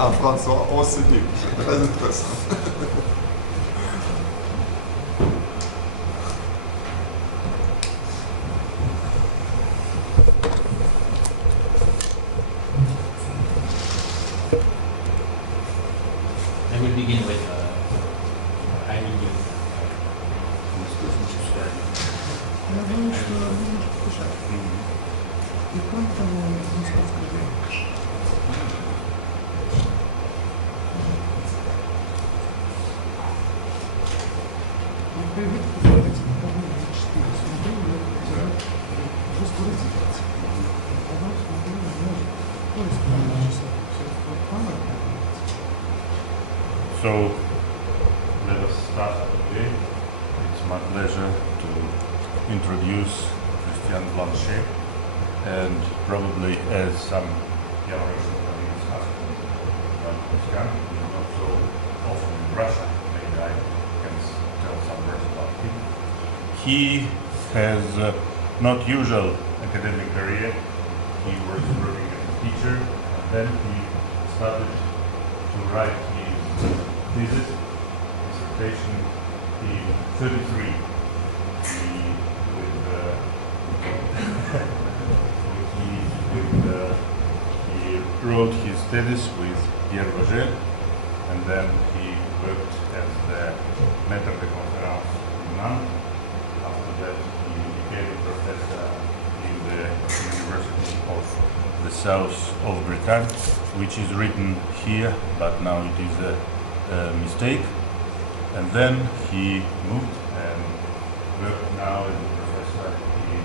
Un François enseigné, c'est très intéressant. I will begin with I will use. So let us start today. It's my pleasure to introduce Christian Blanchet, and probably as some younger Italians ask me about Christian, he's not so often in Russia, maybe I can tell some words about him. He has not usual academic career. He was working as a teacher, and then he started to write his thesis, dissertation in 33. He wrote his thesis with Pierre Vogel, and then he worked as the maître de conférence in Nantes. After that, he became a professor in the University of the South of Britain, which is written here, but now it is a mistake. And then he moved and worked now as a professor in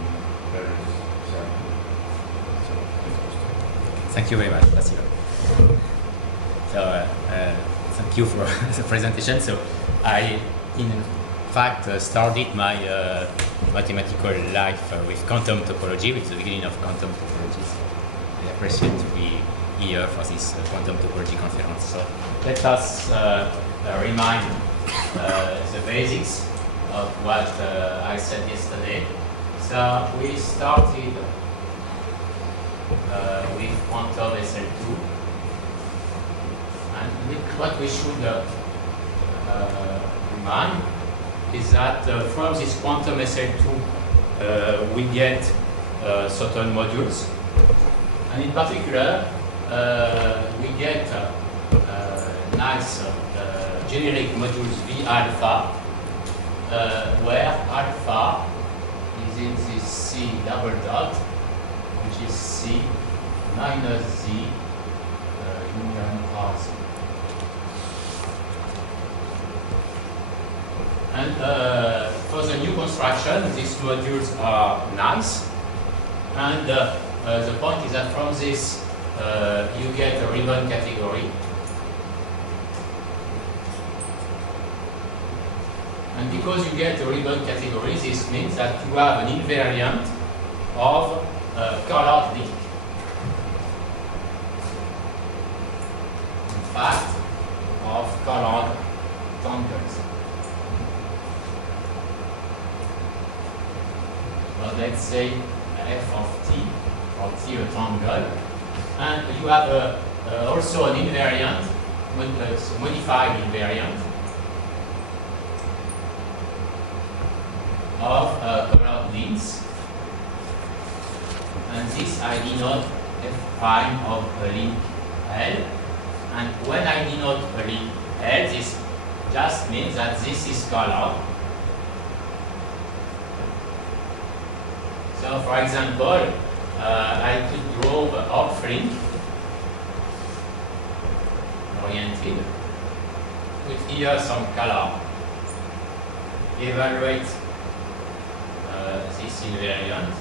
Paris. So, Thank you very much, Basil. So, thank you for the presentation. So, I, in fact, started my mathematical life with quantum topology, with the beginning of quantum topology. So I appreciate to be here for this quantum topology conference. So, let us remind the basics of what I said yesterday. So, we started with quantum SL2, and what we should remind is that from this quantum SL2 we get certain modules, and in particular we get nice generic modules V alpha, where alpha is in this C double dot, which is C minus Z union RZ. And for the new construction, these modules are nice. And the point is that from this, you get a ribbon category. And because you get a ribbon category, this means that you have an invariant of colored link. In fact, of colored tangles. Well, let's say f of t, or t a tangle, and you have also an invariant, modified invariant of colored links, and this I denote f prime of a link L, and when I denote a link L, this just means that this is colored. So, for example, I could draw the off link oriented, put here some color, evaluate this invariant.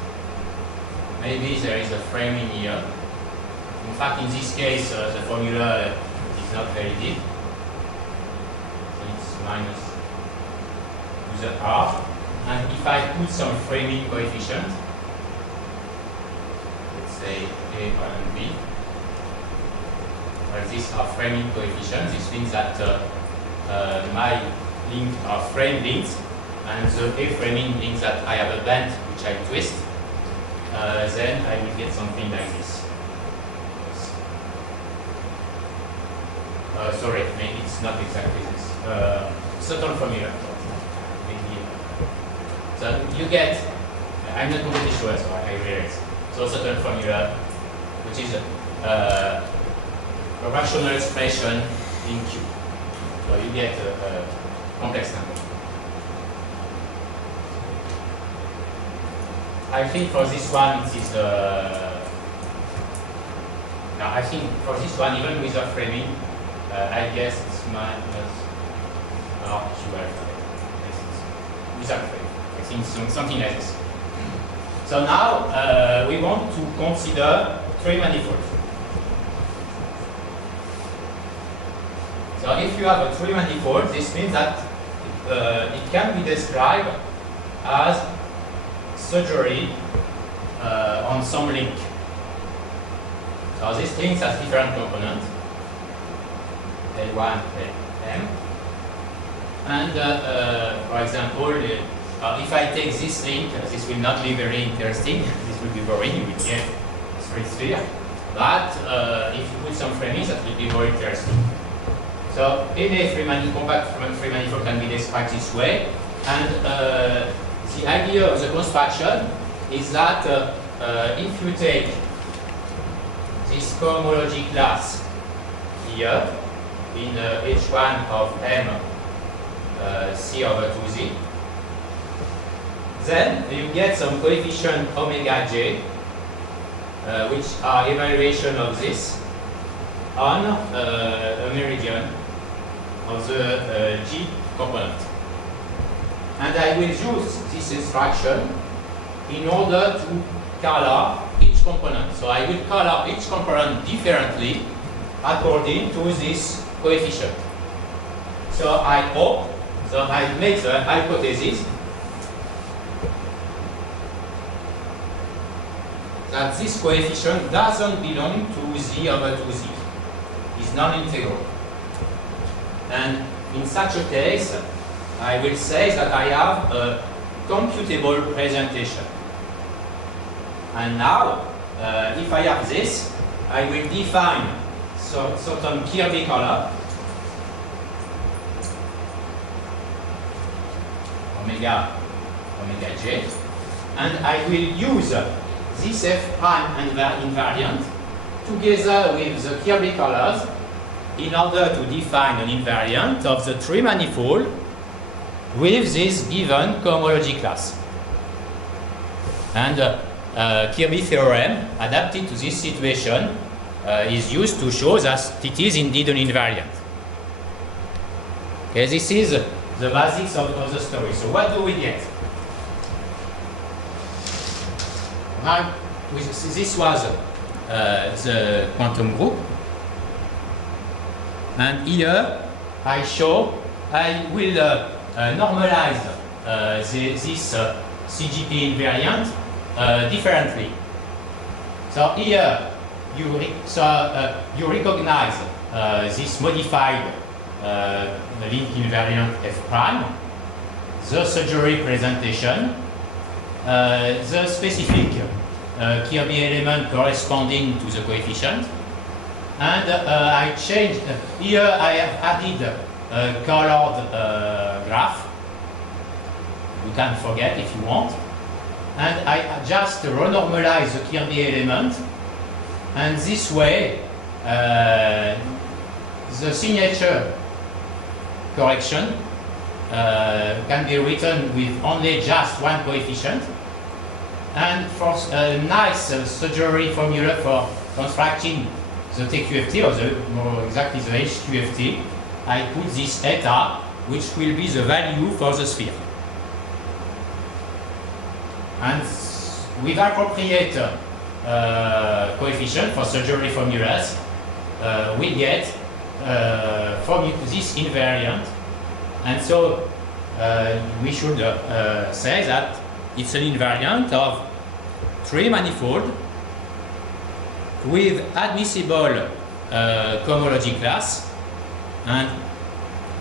Maybe there is a framing here. In fact, in this case, the formula is not very deep. So it's minus to the R. And if I put some framing coefficient, let's say A and B, well, these are framing coefficients. This means that my links are frame links, and the A framing means that I have a band which I twist. Then I will get something like this. sorry, maybe it's not exactly this. Certain formula. Maybe. So you get, I'm not completely sure, so I realize. So certain formula, which is a rational expression in Q. So you get a complex number. I think for this one it is I think for this one, even without framing, I guess it's minus Q alpha. Without framing. I think something like this. So now we want to consider three manifolds. So if you have a three manifold, this means that it can be described as surgery on some link. So these links has different components, L1, Lm. And for example, if I take this link, this will not be very interesting. This will be boring. You will get straight sphere. But if you put some framing, that will be more interesting. So any compact three manifold can be described this way. And the idea of the construction is that if you take this cohomology class here in H1 of M C over 2Z, then you get some coefficient omega j, which are evaluation of this on a meridian of the G component. And I will use this instruction in order to color each component. So I will color each component differently according to this coefficient. So I hope that I make the hypothesis that this coefficient doesn't belong to Z over 2Z. It's non-integral. And in such a case, I will say that I have a computable presentation. And now, if I have this, I will define certain Kirby color, omega j, and I will use this F prime invariant together with the Kirby colors in order to define an invariant of the three manifold with this given cohomology class. And Kirby theorem adapted to this situation is used to show that it is indeed an invariant. Okay, this is the basics of the story. So what do we get? Now, this was the quantum group. And here I show, I will normalize this CGP invariant differently. So here you recognize this modified link invariant F prime, the surgery presentation, the specific Kirby element corresponding to the coefficient, and I changed, here I have added a colored graph. You can forget if you want. And I just renormalize the Kirby element, and this way the signature correction can be written with only just one coefficient. And for a nice surgery formula for constructing the TQFT, or more exactly the HQFT, I put this eta, which will be the value for the sphere. And with appropriate coefficient for surgery formulas, we get this invariant. And so we should say that it's an invariant of three manifold with admissible cohomology class, and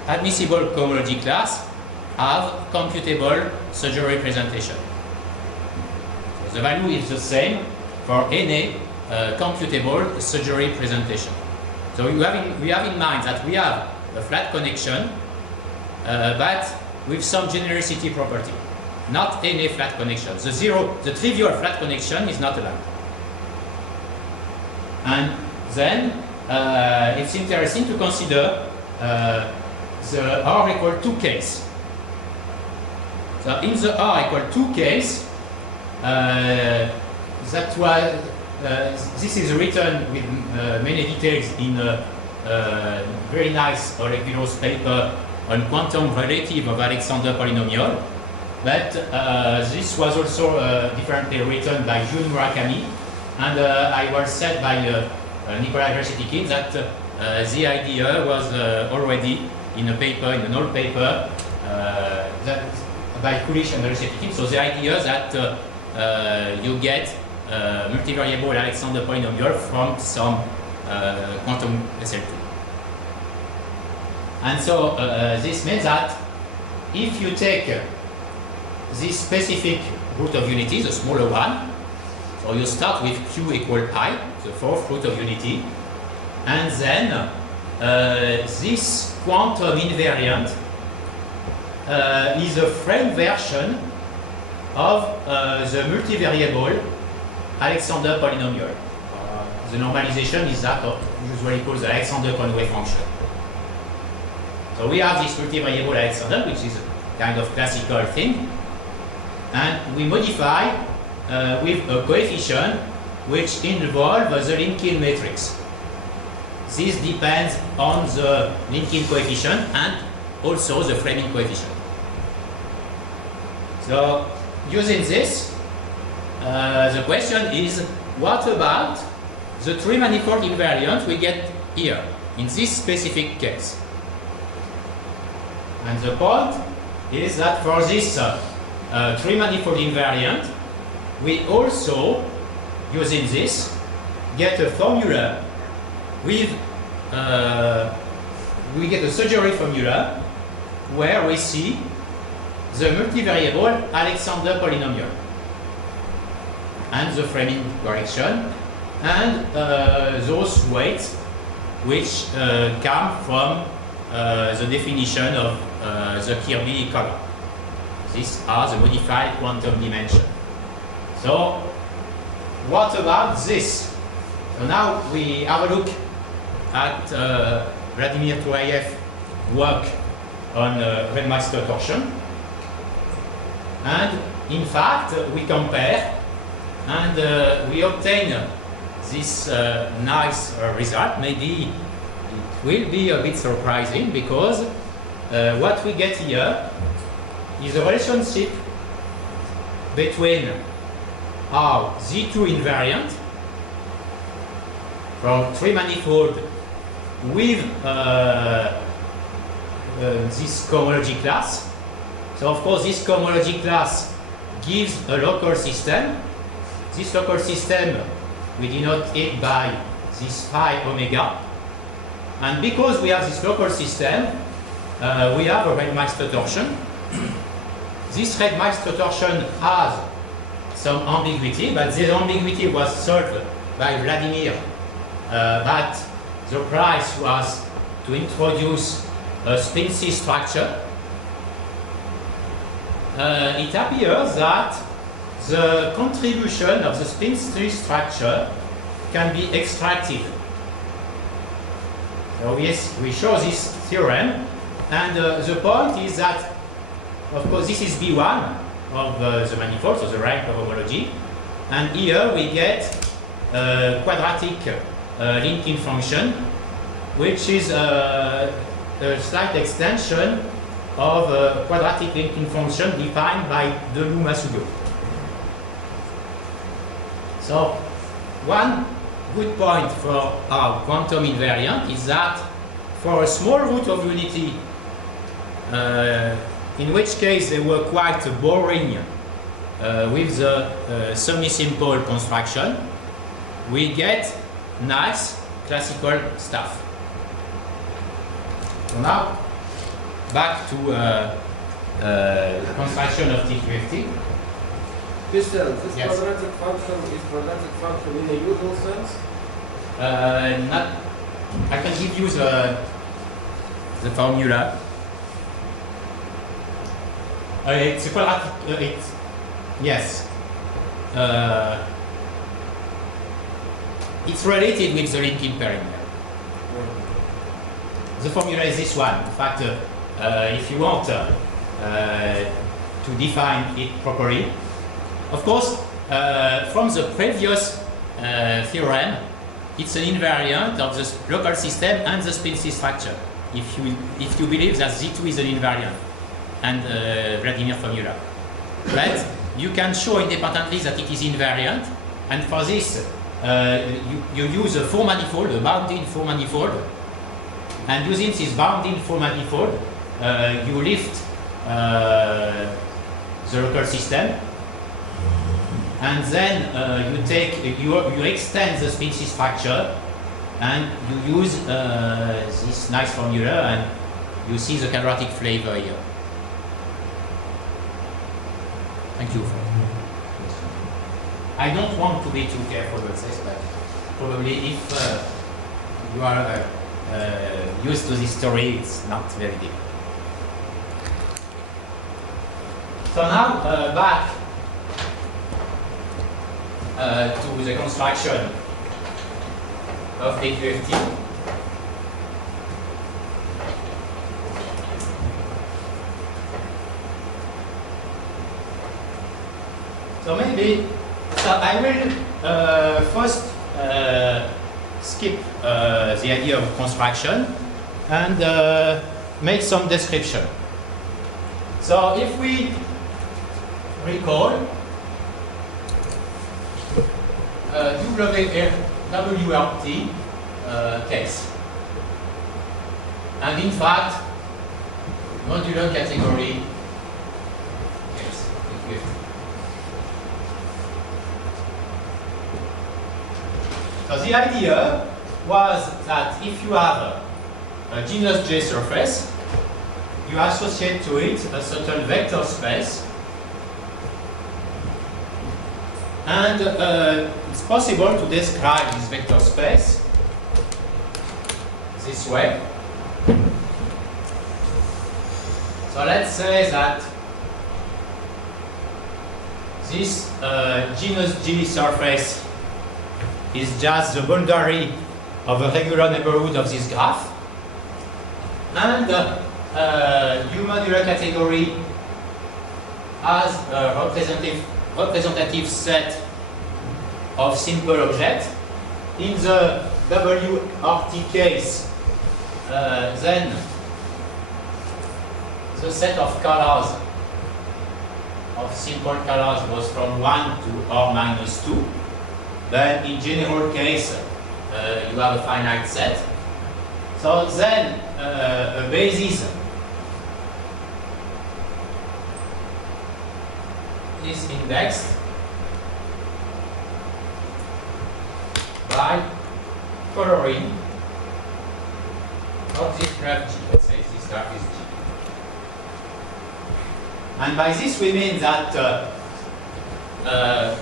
admissible cohomology class have computable surgery presentation. So the value is the same for any computable surgery presentation. So So we have in mind that we have a flat connection, but with some genericity property, not any flat connection. The trivial flat connection is not allowed. And then it's interesting to consider the R equal 2 case. So in the R equal 2 case, that was this is written with many details in a very nice Oregulos paper on quantum relative of Alexander polynomial. But this was also differently written by Jun Murakami, and I was said by Nikolai Greshetikin that the idea was already in a paper, in an old paper that by Kulish and Greshetikin. So the idea that you get multivariable Alexander polynomial from some quantum SL2. And so this means that if you take this specific root of unity, the smaller one, so you start with q equal I, the fourth root of unity, and then this quantum invariant is a frame version of the multivariable Alexander polynomial. The normalization is that usually called the Alexander Conway function. So we have this multivariable Alexander, which is a kind of classical thing, and we modify with a coefficient which involves the Linkin matrix. This depends on the Linkin coefficient and also the framing coefficient. So using this, the question is, what about the three-manifold invariant we get here, in this specific case? And the point is that for this three-manifold invariant, we also, using this, get a formula with, we get a surgery formula where we see the multivariable Alexander polynomial and the framing correction and those weights which come from the definition of the Kirby color. These are the modified quantum dimension. So what about this? So now we have a look at Vladimir Touraev's work on Redmeister torsion, and in fact we compare and we obtain this nice result. Maybe it will be a bit surprising because what we get here is a relationship between our Z2 invariant from three-manifold with this cohomology class. So of course this cohomology class gives a local system. This local system we denote it by this phi omega. And because we have this local system, we have a Redmeister torsion. This Redmeister torsion has some ambiguity, but this ambiguity was solved by Vladimir. But the price was to introduce a spin C structure. It appears that the contribution of the spin C structure can be extractive. So yes, we show this theorem, and the point is that, of course, this is B1 of the manifold, so the rank of homology, and here we get a quadratic linking function, which is a slight extension of a quadratic linking function defined by Delou-Masugo. So one good point for our quantum invariant is that for a small root of unity, in which case they were quite boring with the semi-simple construction, we get nice classical stuff. So now back to the construction of TQFT. This Yes. quadratic function is quadratic function in a usual sense? I can give you the formula. It's a quadratic. Yes. It's related with the linking perimeter. The formula is this one. In fact, if you want to define it properly, of course, from the previous theorem, it's an invariant of the local system and the spin-C structure. If you believe that Z2 is an invariant and Vladimir formula, but you can show independently that it is invariant, and for this you use a four manifold, a bound-in four manifold, and using this bound-in four manifold, you lift the local system, and then you extend the spin-C structure, and you use this nice formula, and you see the quadratic flavor here. Thank you. I don't want to be too careful with this, but probably if you are used to this story, it's not very deep. So now back to the construction of TQFT. So maybe, I will first skip the idea of construction and make some description. So if we recall WRT case, and in fact modular category case. So the idea was that if you have a genus J surface, you associate to it a certain vector space, and it's possible to describe this vector space this way. So let's say that this genus G surface is just the boundary of a regular neighborhood of this graph, and U modular category has a representative set of simple objects. In the WRT case, then the set of colors, of simple colors, goes from 1 to R minus 2. Then in general case, you have a finite set. So then a basis is indexed by coloring of this graph G. Let's say this graph is G. And by this we mean that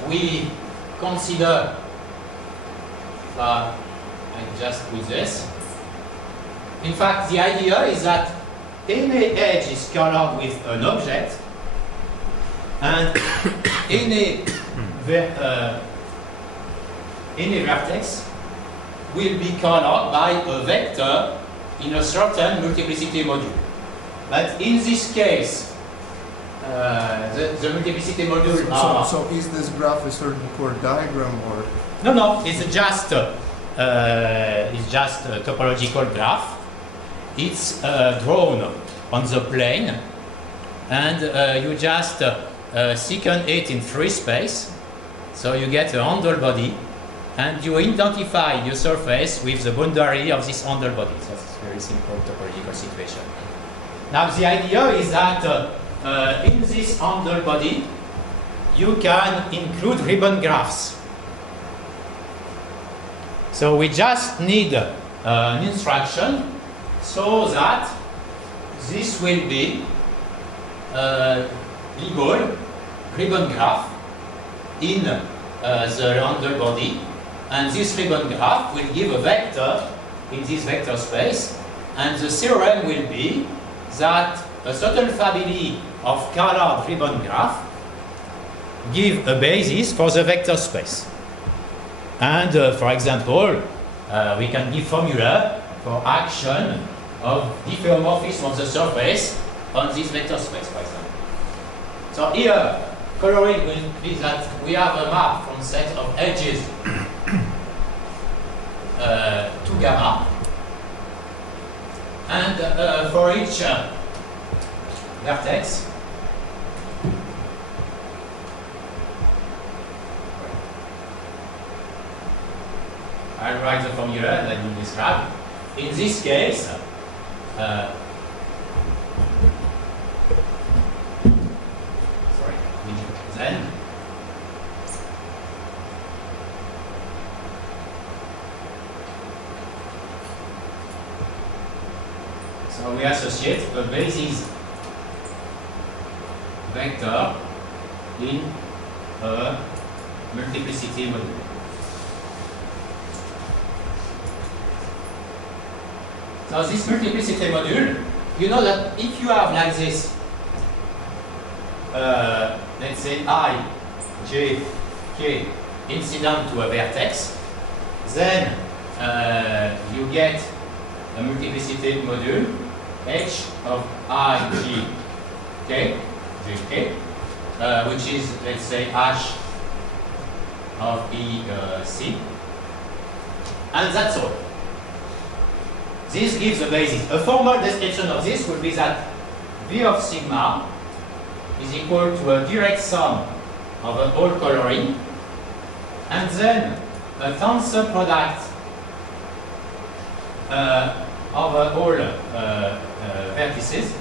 we consider, I just with this. In fact, the idea is that any edge is colored with an object, and any vertex will be colored by a vector in a certain multiplicity module. But in this case, the multiplicity module So is this graph a certain chord diagram, or? No, it's just a topological graph. It's drawn on the plane, and you just secant it in free space, so you get a handle body, and you identify your surface with the boundary of this handle body. So it's a very simple topological situation. Now the idea is that in this handle body, you can include ribbon graphs. So we just need an instruction so that this will be legal ribbon graph in the handle body, and this ribbon graph will give a vector in this vector space, and the theorem will be that a certain family of scalar-driven graph give a basis for the vector space. And for example, we can give formula for action of diffeomorphism of the surface on this vector space, for example. So here, coloring will be that we have a map from set of edges to gamma, and for each vertex, I'll write the formula and then you describe. In this case, then so we associate a basis vector in a multiplicity module. So this multiplicity module, you know that if you have like this, let's say I, J, K incident to a vertex, then you get a multiplicity module H of I, G, K, J, K, which is, let's say, hash of E, C, and that's all. This gives a basis. A formal description of this would be that V of sigma is equal to a direct sum of a whole coloring, and then a tensor product of all vertices,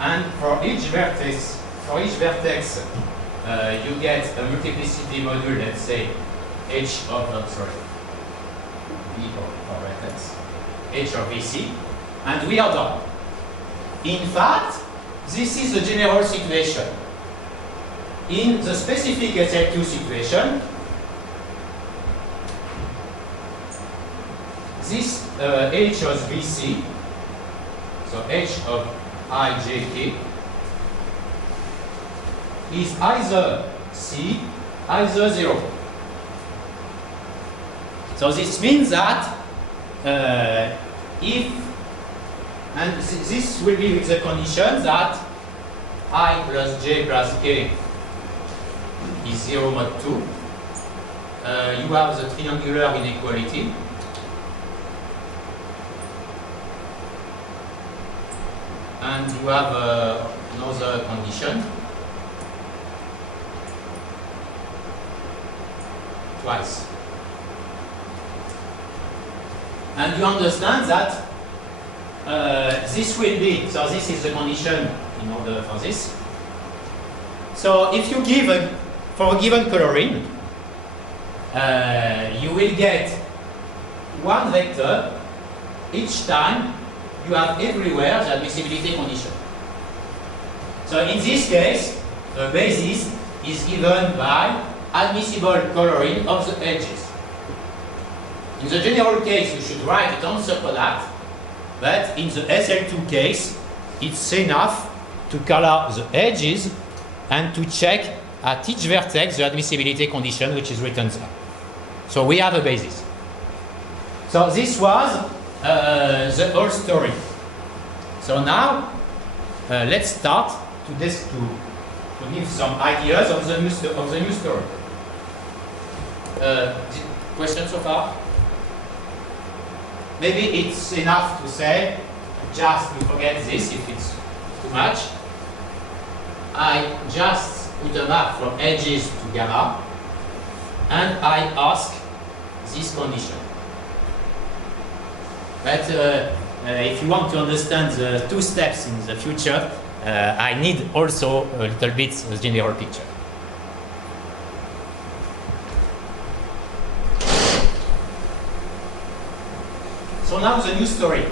and for each vertex, you get a multiplicity module, let's say H of V or vertex H of VC, and we are done. In fact, this is the general situation. In the specific SL2 situation, this H of VC, so H of IJK, is either C, either 0. So this means that this will be with the condition that I plus J plus K is 0 mod 2. You have the triangular inequality. And you have another condition twice. And you understand that this will be, so this is the condition in order for this. So if you give for a given coloring, you will get one vector each time you have everywhere the admissibility condition. So in this case, the basis is given by admissible coloring of the edges. In the general case, you should write a tensor product, but in the SL2 case, it's enough to color the edges and to check at each vertex the admissibility condition which is written there. So we have a basis. So this was the whole story. So now let's start to give some ideas of the new story. Questions so far? Maybe it's enough to say, just to forget this if it's too much. I just put a map from edges to gamma, and I ask this condition. But if you want to understand the two steps in the future, I need also a little bit the general picture. So now the new story.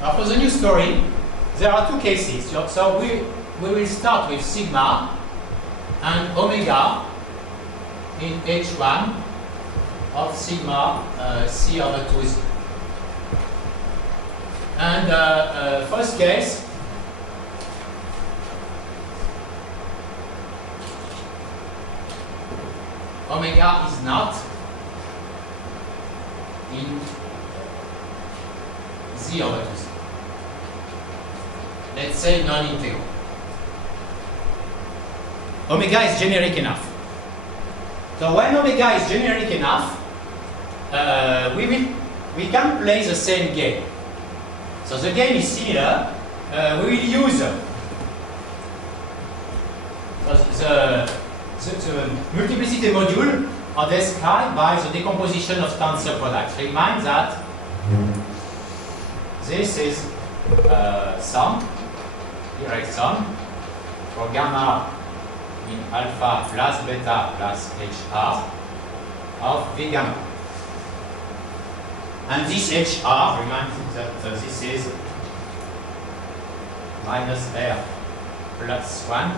Now for the new story, there are two cases. So we will start with sigma and omega in H1 of sigma C over 2Z. And first case, omega is not in Z over 2Z. Let's say non-integral. Omega is generic enough. So when omega is generic enough, we can play the same game. So the game is similar. We will use the multiplicity module are described by the decomposition of tensor products. Remind that this is sum, direct sum for gamma in alpha plus beta plus HR of V gamma. And this HR, remind that this is minus R plus 1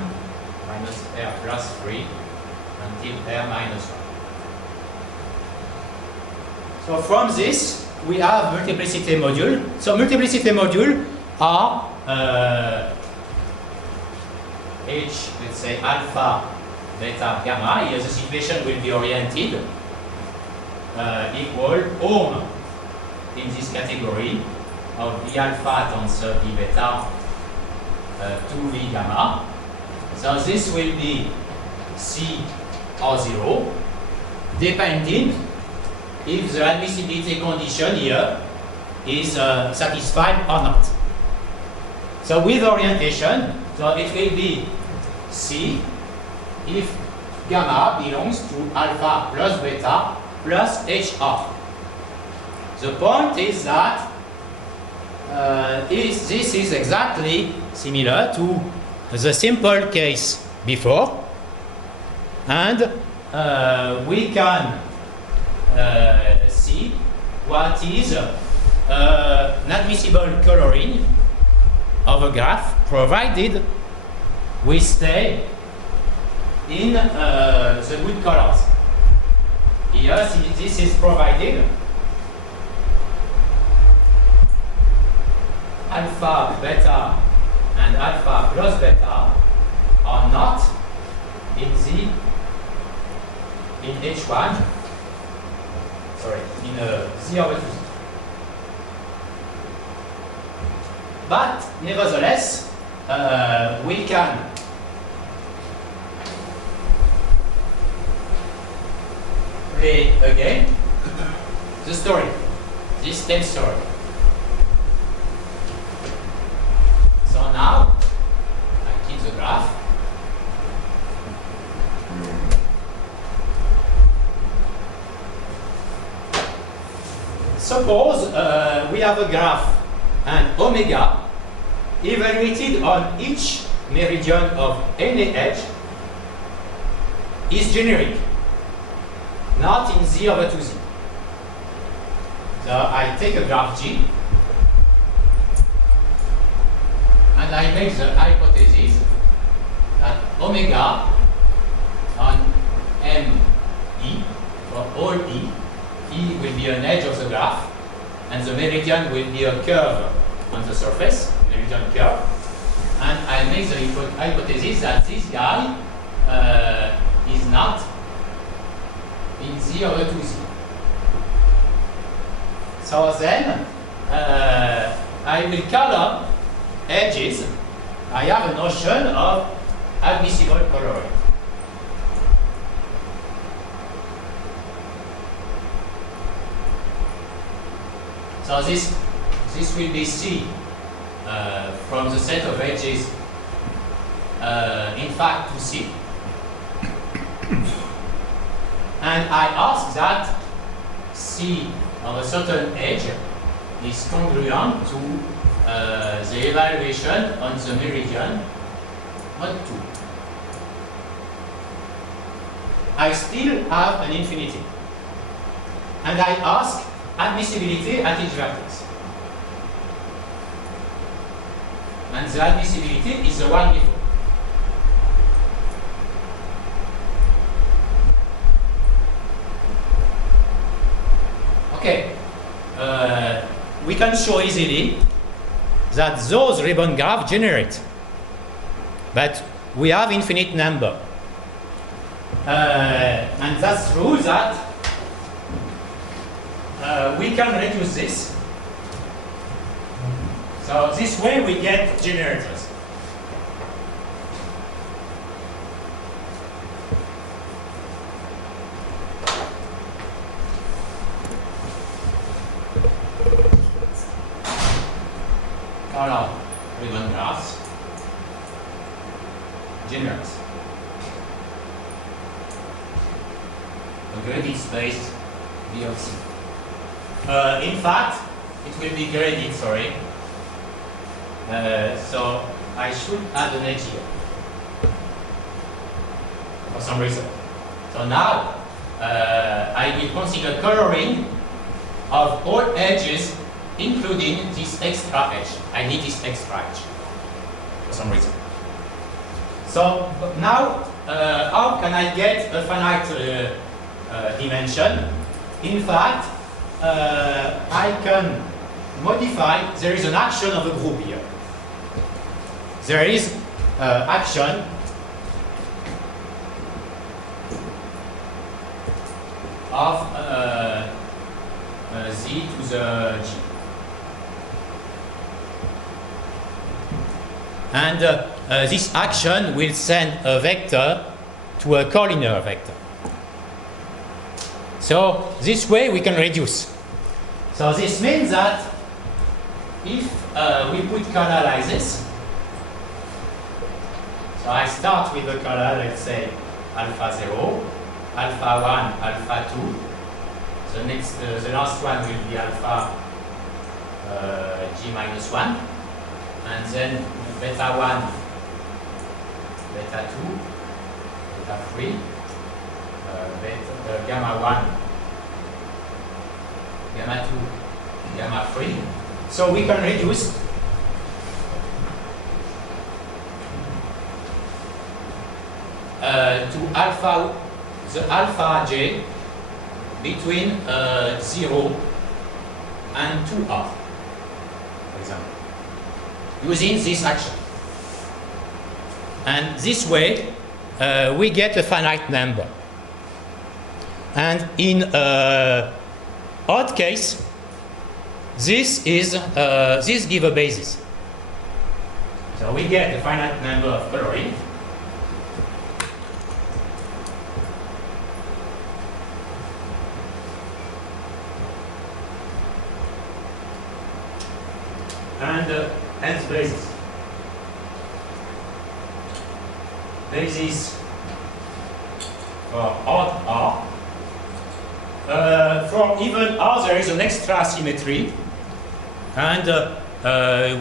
minus R plus 3 until R minus 1. So from this, we have multiplicity module. So multiplicity module are H, let's say alpha, beta, gamma. Here the situation will be oriented equal ohm in this category of V alpha tensor V beta to V gamma. So this will be C or 0, depending if the admissibility condition here is satisfied or not. So with orientation, so it will be C if gamma belongs to alpha plus beta plus HR. The point is that this is exactly similar to the simple case before, and we can see what is an admissible coloring of a graph provided we stay in the good colors. Here this is provided alpha, beta, and alpha plus beta are not in H1, sorry, in Z over 2Z. But nevertheless, we can play again the story, this same story. So now, I keep the graph. Suppose we have a graph and omega evaluated on each meridian of any edge is generic, not in Z over 2Z. So I take a graph G and I make the hypothesis that omega on ME for all E will be an edge of the graph, and the meridian will be a curve on the surface, meridian curve. And I make the hypothesis that this guy is not in Z over 2Z. So then I will color edges. I have a notion of admissible coloring. So this will be C from the set of edges, in fact, to C. And I ask that C of a certain edge is congruent to the evaluation on the meridian mod 2. I still have an infinity. And I ask admissibility at each vertex. And the admissibility is the one before. Okay, we can show easily that those ribbon graphs generate, but we have infinite number. And that's true that we can reduce this. So this way we get generators. Color ribbon graphs generates a graded space V of C. In fact, it will be graded, sorry. So I should add an edge here for some reason. So now I will consider coloring of all edges, including this extra edge. I need this extra edge for some reason. So now, how can I get a finite dimension? In fact, I can modify, there is an action of a group here. There is action of Z to the G. And this action will send a vector to a collinear vector. So this way we can reduce. So this means that if we put color like this, so I start with the color, let's say alpha 0, alpha 1, alpha 2. The last one will be alpha G minus 1, and then beta 1, beta 2, beta 3, gamma 1, gamma 2, gamma 3. So we can reduce to alpha, the alpha j between 0 and 2r, for example, using this action. And this way we get a finite number. And in odd case, this gives a basis. So we get a finite number of coloring. And hence basis. Basis for odd R. For even R, there is an extra symmetry, and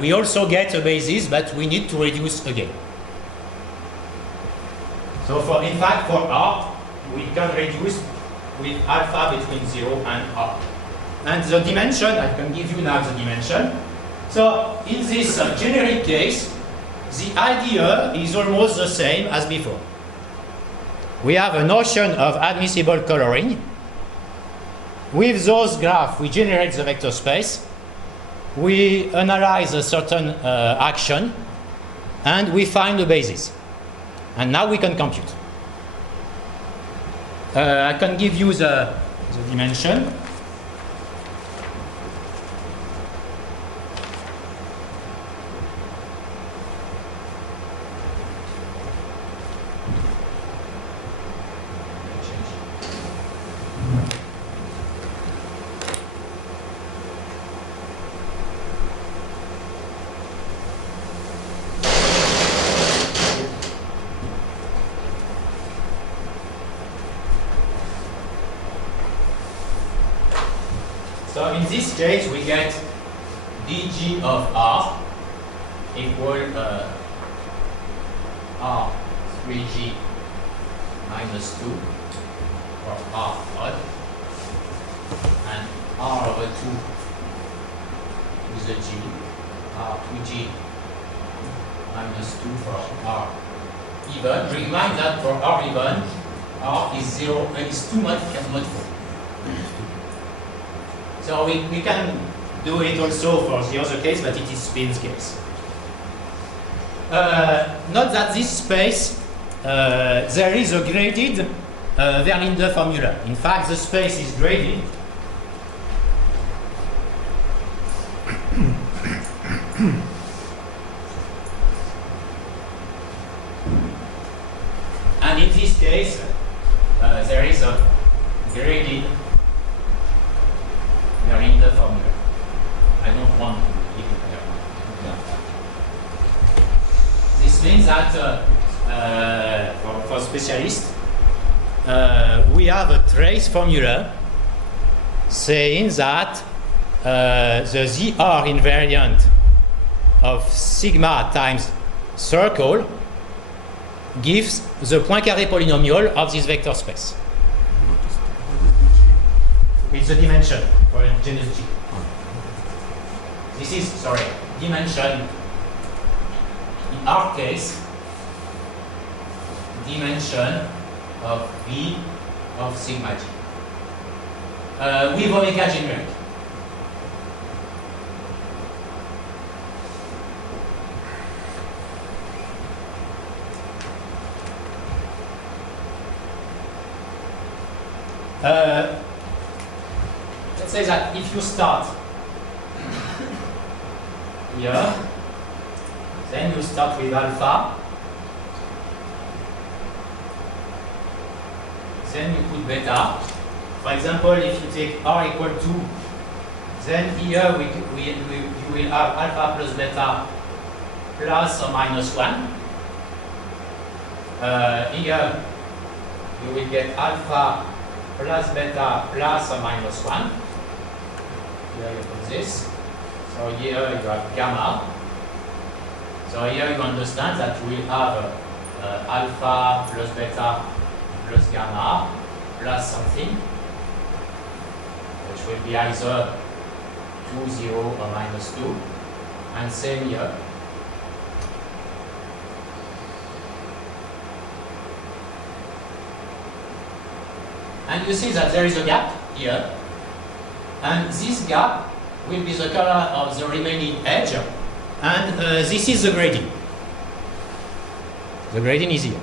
we also get a basis, but we need to reduce again. So in fact, for R, we can reduce with alpha between 0 and R. And the dimension, I can give you now the dimension. So in this generic case, the idea is almost the same as before. We have a notion of admissible coloring. With those graphs, we generate the vector space. We analyze a certain action, and we find the basis. And now we can compute. I can give you the dimension. So in this case, we get dg of R equal R 3g minus 2 for R odd, and R over 2 to the g, R 2g minus 2 for R even. Remind that for R even, R is 0 and is 2 multiple. So we can do it also for the other case, but it is spin's case. Note that this space, there is a graded Verlinde formula. In fact, the space is graded. And in this case, there is a graded Verlinde formula. I don't want to keep it there. This means that for specialists, we have a trace formula saying that the ZR invariant of sigma times circle gives the Poincaré polynomial of this vector space. It's the dimension for a genus G. This is, sorry, dimension, in our case, dimension of V of sigma G. With omega generic. Let's say that if you start here, then you start with alpha, then you put beta. For example, if you take R equal to, then here you will have alpha plus beta plus or minus 1. Here you will get alpha plus beta plus or minus 1. Here you put this. So here you have gamma. So here you understand that we have alpha plus beta plus gamma plus something, which will be either 2, 0 or minus 2. And same here. And you see that there is a gap here. And this gap will be the color of the remaining edge. And this is the gradient. The gradient is here.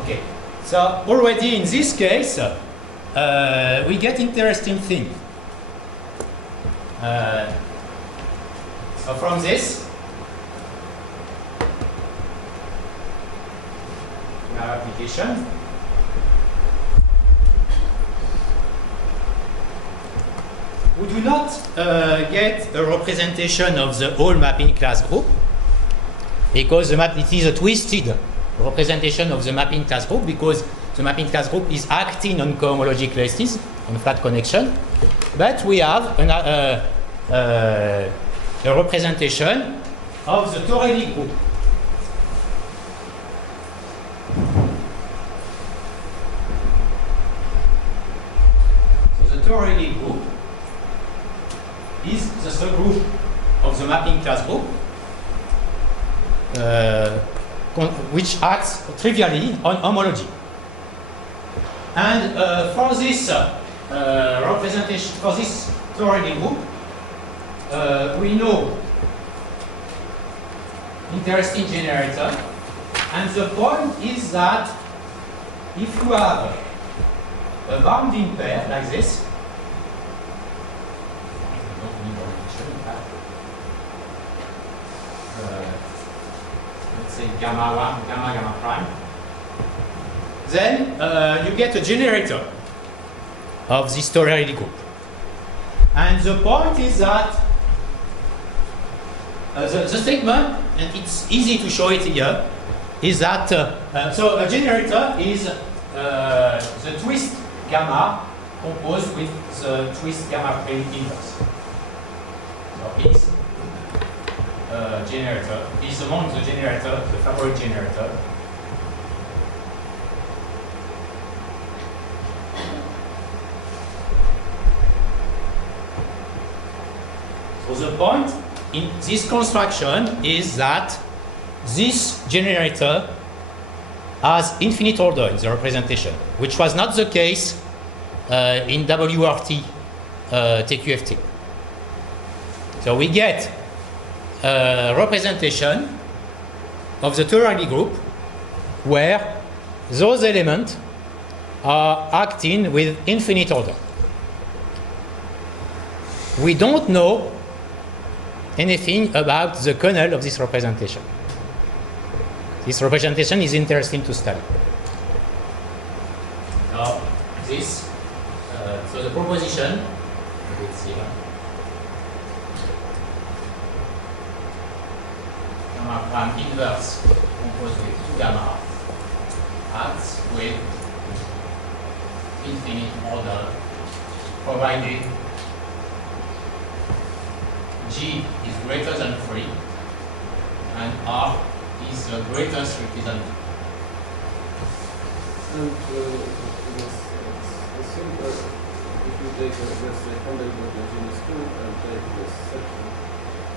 Okay. So already in this case, we get interesting thing. So from this, we have application. We do not get a representation of the whole mapping class group because it is a twisted representation of the mapping class group because the mapping class group is acting on cohomologic classes, on flat connection. But we have a representation of the Torelli group. So the Torelli group is the subgroup of the mapping class group, which acts trivially on homology. And for this representation, for this Torelli group, we know interesting generator. And the point is that if you have a bounding pair like this, let's say gamma 1, gamma prime, then you get a generator of this Torelli group. And the point is that the statement, and it's easy to show it here, is that so a generator is the twist gamma composed with the twist gamma prime inverse. So it's generator is among the generator, the favorite generator. So the point in this construction is that this generator has infinite order in the representation, which was not the case in WRT TQFT. So we get a representation of the topology group where those elements are acting with infinite order. We don't know anything about the kernel of this representation. This representation is interesting to study. Now, this, so the proposition, let's see, gamma prime inverse composed with 2 gamma acts with infinite order provided G is greater than 3 and R is the greatest representative. And it's simple if you take this rectangle with the genus 2 and take this section,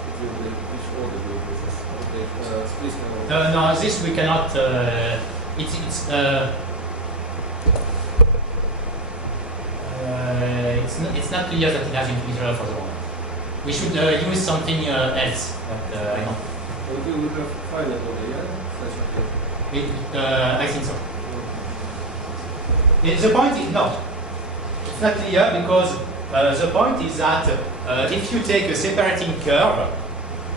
it will be which order will be this? Okay, please can No, this we cannot. It's not clear that it has infinite order for the moment. We should use something else, but I don't. we will have finite order, yeah? Such a I think so. The point is not. It's not clear because the point is that if you take a separating curve,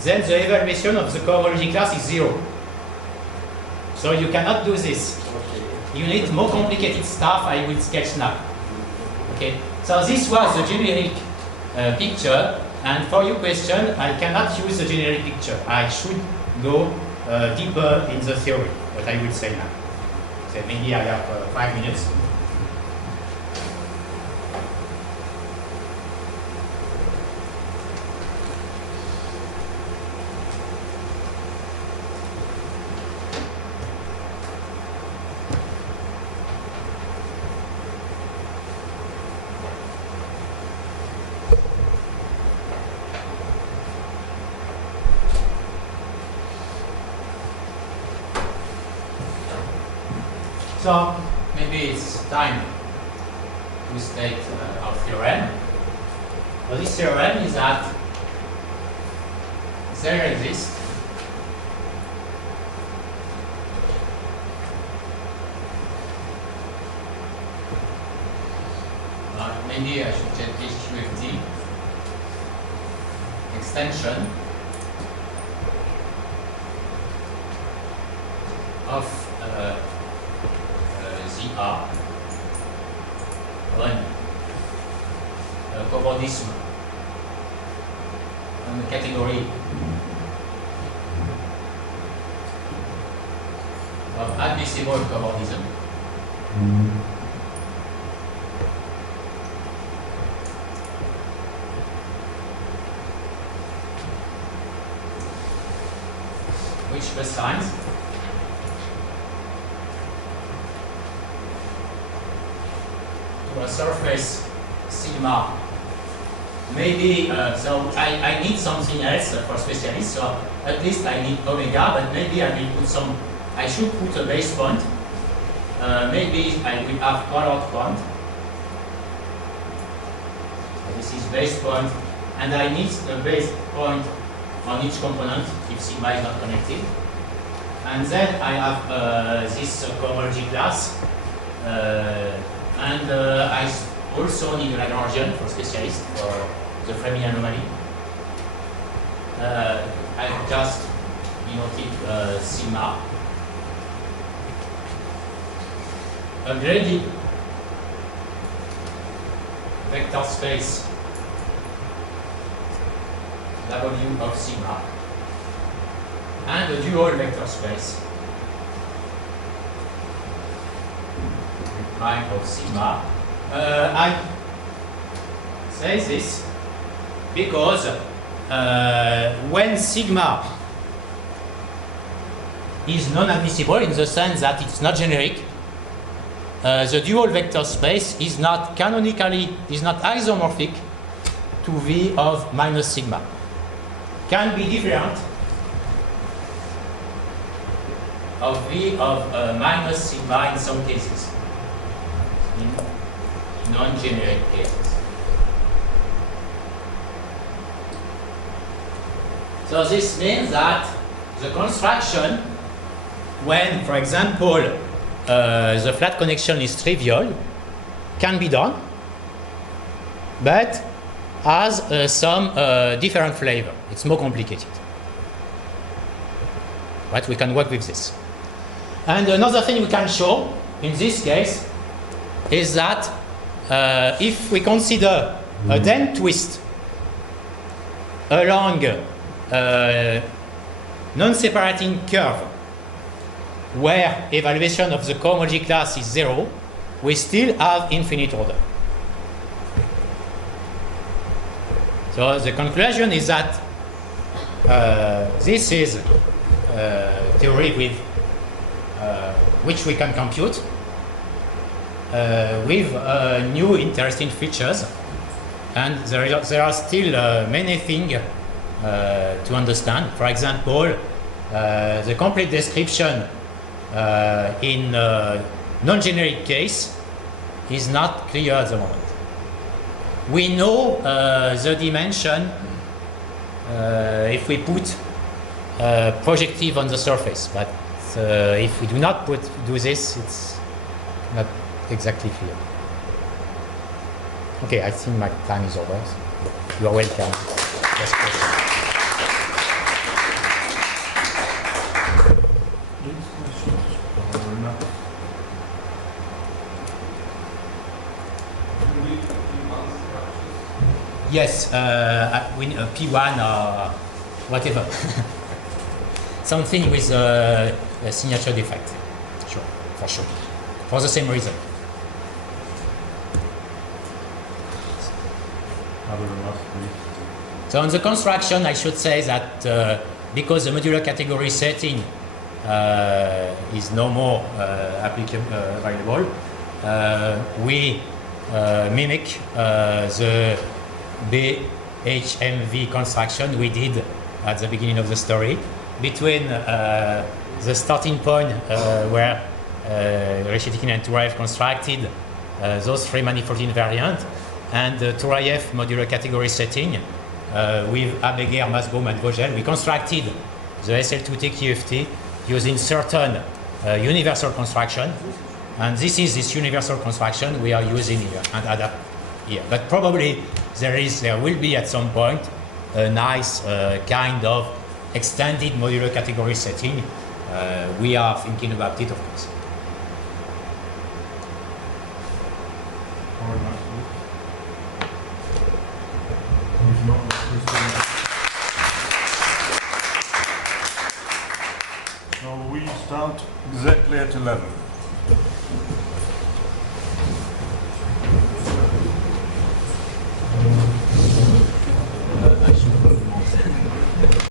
then the evaluation of the cohomology class is 0. So you cannot do this. okay. You need more complicated stuff I will sketch now. Okay. So this was the generic picture, and for your question, I cannot use the generic picture. I should go deeper in the theory, what I will say now. So maybe I have 5 minutes. So maybe it's time to state our theorem. Well, this theorem is that there exists maybe I should check TQFT extension of ZR on cobordism on the category of admissible cobordism. Which assigns to a surface sigma. Maybe, so I need something else for specialists, so at least I need omega, but maybe I will put some, I should put a base point. Maybe I will have colored point. This is base point, and I need a base point on each component if sigma is not connected. And then I have this cohomology class, and I also need a Lagrangian for specialists for the framing anomaly. I've just denoted sigma. A graded vector space W of sigma and a dual vector space prime of sigma. I say this because when sigma is non-admissible in the sense that it's not generic, the dual vector space is not canonically, is not isomorphic to V of minus sigma. Can be different of V of minus sigma in some cases. non-generic cases. So this means that the construction, when, for example, the flat connection is trivial, can be done, but has some different flavor. It's more complicated. But we can work with this. And another thing we can show in this case is that if we consider a Dent twist along non-separating curve where evaluation of the cohomology class is 0, we still have infinite order. So the conclusion is that this is a theory with which we can compute with new interesting features, and there are still many things to understand. For example, the complete description in non-generic case is not clear at the moment. We know the dimension if we put projective on the surface, but if we do not do this, it's not exactly clear. Okay, I think my time is over. You are welcome. Yes, yes, P1 or whatever. Something with a signature defect. Sure, for sure. For the same reason. So on the construction, I should say that because the modular category setting is no more available, we mimic the BHMV construction we did at the beginning of the story between the starting point where Reshetikhin and Turayev constructed those three manifold invariants and the Turayev modular category setting with Abeger, Masbaum, and Vogel. We constructed the SL2 TQFT using certain universal construction, and this is this universal construction we are using here and adapt here. But probably there will be at some point a nice kind of extended modular category setting. We are thinking about it, of course. So we start exactly at 11.